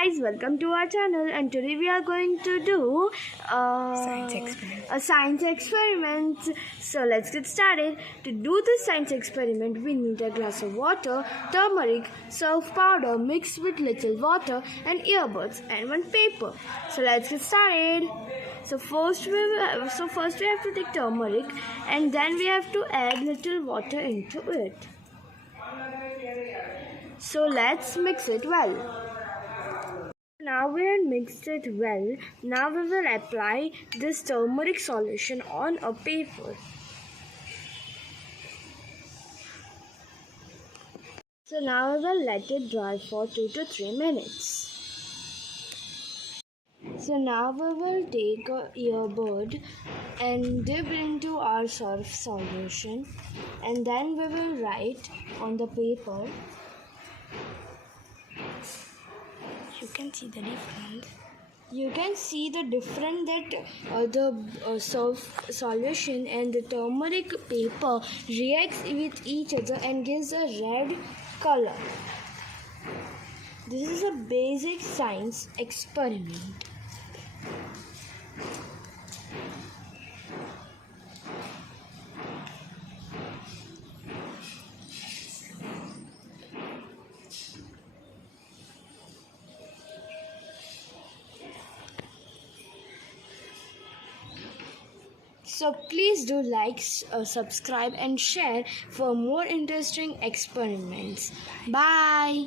guys, welcome to our channel, and today we are going to do a science experiment. So let's get started. To do this science experiment, we need a glass of water, turmeric, surf powder mixed with little water, and earbuds and one paper. So let's get started. So first we have to take turmeric, and then we have to add little water into it. So let's mix it well. Now we have mixed it well. Now we will apply this turmeric solution on a paper. So now we will let it dry for 2 to 3 minutes. So now we will take a earbud and dip into our surf solution, and then we will write on the paper. You can see the difference. You can see the difference that the surf solution and the turmeric paper reacts with each other and gives a red color. This is a basic science experiment. So please do like, subscribe and share for more interesting experiments. Bye.